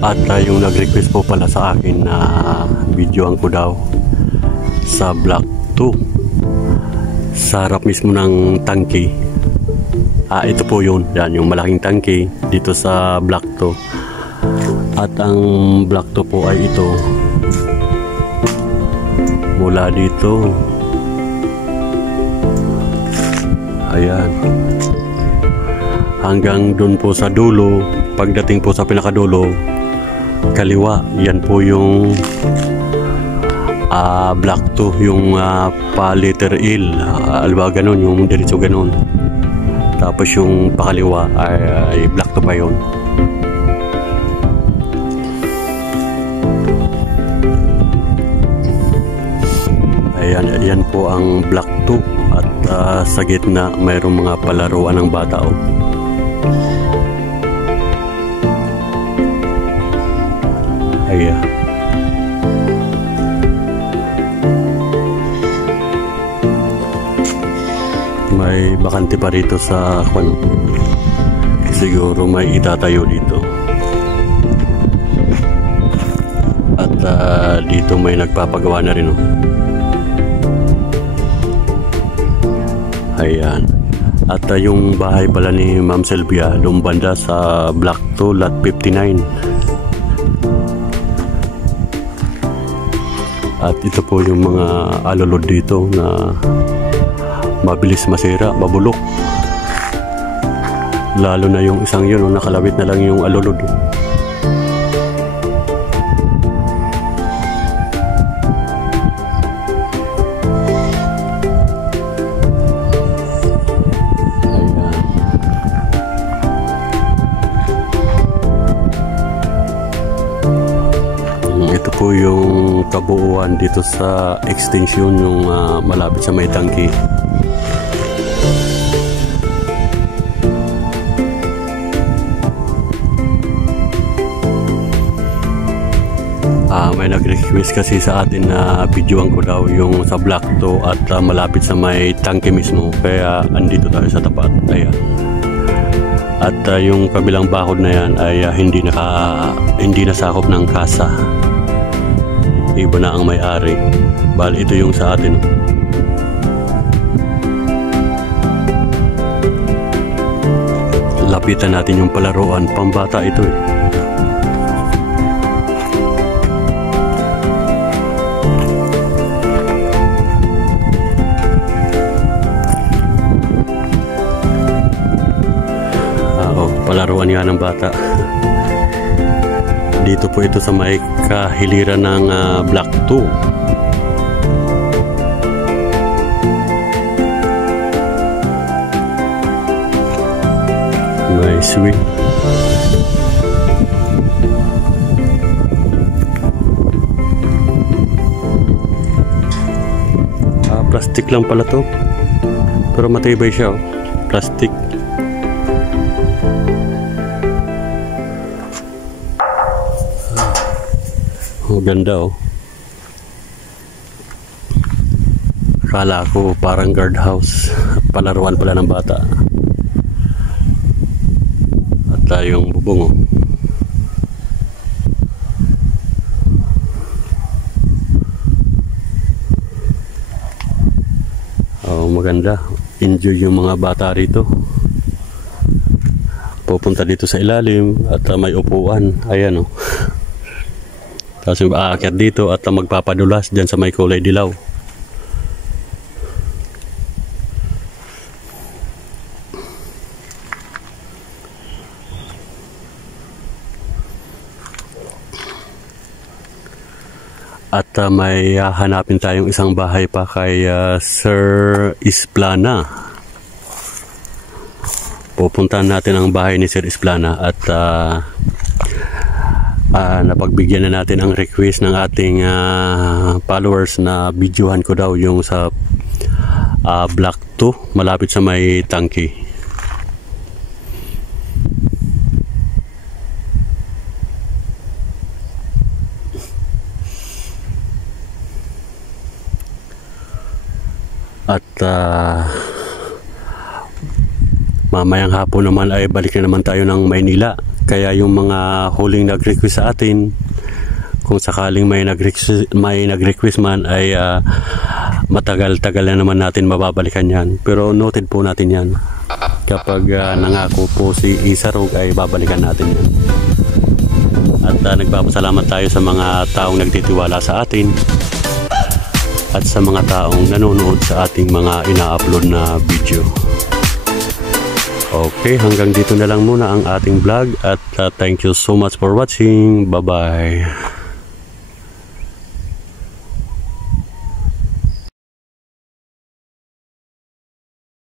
At yung nag-request po pala sa akin na videoan ko daw sa block 2 sa harap mismo ng tangke. Ito po yun, yan yung malaking tangke dito sa block 2. At ang block 2 po ay ito, mula dito, ayan, hanggang dun po sa dulo. Pagdating po sa pinakadulo, kaliwa, yan po yung block 2, yung pa letter L, alba ganun, yung diretso ganun. Tapos yung pakaliwa ay block 2 pa yun. Ayan, yan po ang block 2 at sa gitna mayroong mga palaruan ng bata. Ayan. May bakante pa rito sa kwan. Siguro may itatayo dito. At dito may nagpapagawa na rin. Ayan. At yung bahay pala ni Ma'am Sylvia, doon banda sa block 2, lot 59. At ito po yung mga alulod dito na mabilis masira, mabulok. Lalo na yung isang yun, nakalawit na lang yung alulod. Ito po yung kabuuan dito sa extension yung malapit sa may tangke. May nag-request kasi sa atin na videoan ko daw yung sa block 2 at malapit sa may tangke mismo, kaya andito tayo sa tapat. Ayan. At yung kabilang bakod na yan ay hindi nasakop ng kasa. Iba na ang may-ari. Bali ito yung sa atin. Lapitan natin yung palaruan, pambata ito eh. Palaruan nga ng bata. Dito po ito sa may kahiliran ng block 2. May swing. Plastic lang pala to, pero matibay siya. Plastic. Ganda Akala ko parang guardhouse. Palaruan pala ng bata. At tayong bubong maganda. Enjoy yung mga bata rito. Pupunta dito sa ilalim at may upuan. Ayan Tapos aakyat dito at magpapadulas dyan sa may kulay dilaw. At may hanapin tayong isang bahay pa kay Sir Isplana. Pupuntahan natin ang bahay ni Sir Isplana at napagbigyan na natin ang request ng ating followers na videohan ko daw yung sa block 2 malapit sa may tangke. At mamayang hapon naman ay balik na naman tayo ng Maynila Kaya yung mga huling nag-request sa atin, kung sakaling may nag-request man ay matagal-tagal na naman natin mababalikan yan. Pero noted po natin yan. Kapag nangako po si Isarog ay babalikan natin yan. At nagpapasalamat tayo sa mga taong nagtitiwala sa atin at sa mga taong nanonood sa ating mga ina-upload na video. Okay, hanggang dito na lang muna ang ating vlog at thank you so much for watching. Bye-bye.